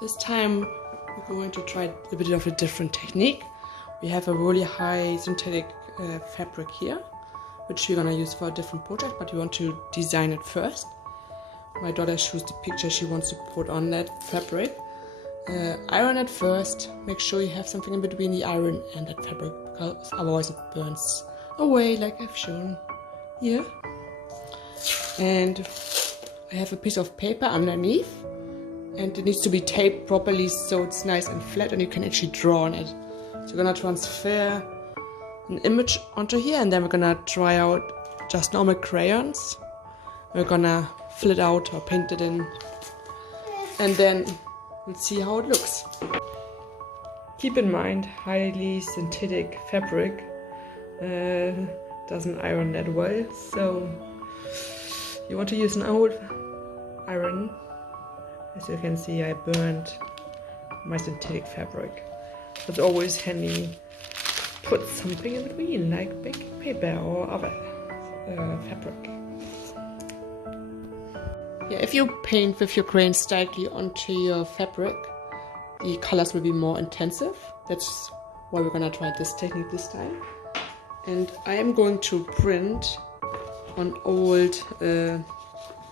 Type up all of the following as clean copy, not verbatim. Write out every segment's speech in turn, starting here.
This time we're going to try a bit of a different technique. We have a really high synthetic fabric here, which we're gonna use for a different project, but we want to design it first. My daughter chose the picture she wants to put on that fabric. Iron it first. Make sure you have something in between the iron and that fabric, because otherwise it burns away like I've shown here. And I have a piece of paper underneath, and it needs to be taped properly so it's nice and flat and you can actually draw on it. So we're gonna transfer an image onto here, and then we're gonna try out just normal crayons. We're gonna fill it out or paint it in, and then we'll see how it looks. Keep in mind, highly synthetic fabric doesn't iron that well, so you want to use an old iron. As you can see, I burned my synthetic fabric. It's always handy to put something in between, like baking paper or other fabric. Yeah, if you paint with your crayons directly onto your fabric, the colors will be more intensive. That's why we're gonna try this technique this time. And I am going to print on old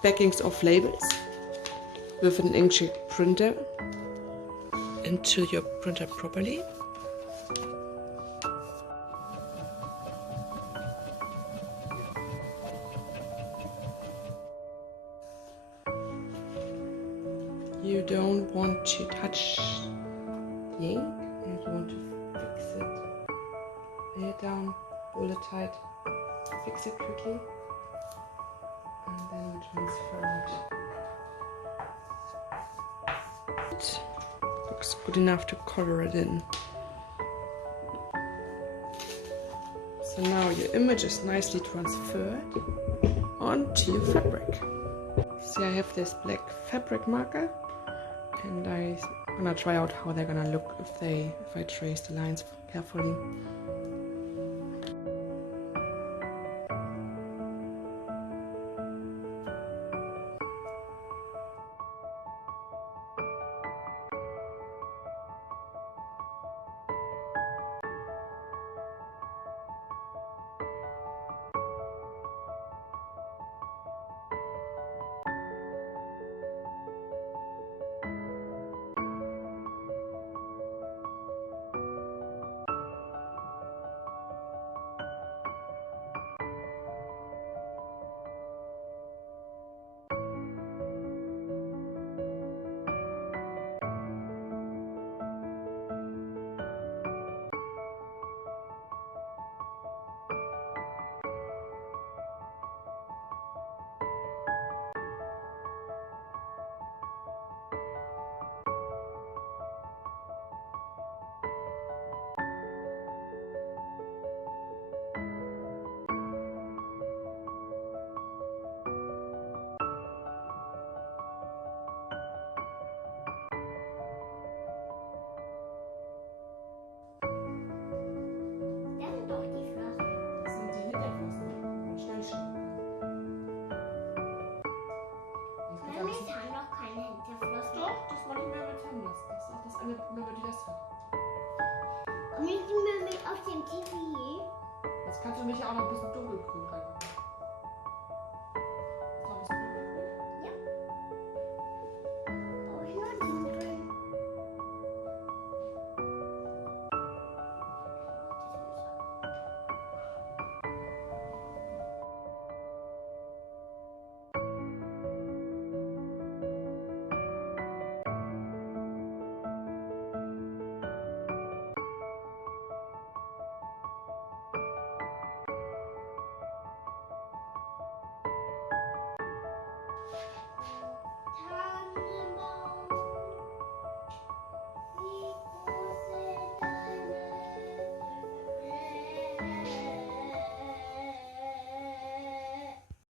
backings of labels with an inkjet printer into your printer properly. You don't want to touch the ink, and you want to fix it. Lay it down, hold it tight, fix it quickly, and then transfer it. It looks good enough to color it in. So now your image is nicely transferred onto your fabric. See, I have this black fabric marker, and I'm gonna try out how they're gonna look if I trace the lines carefully.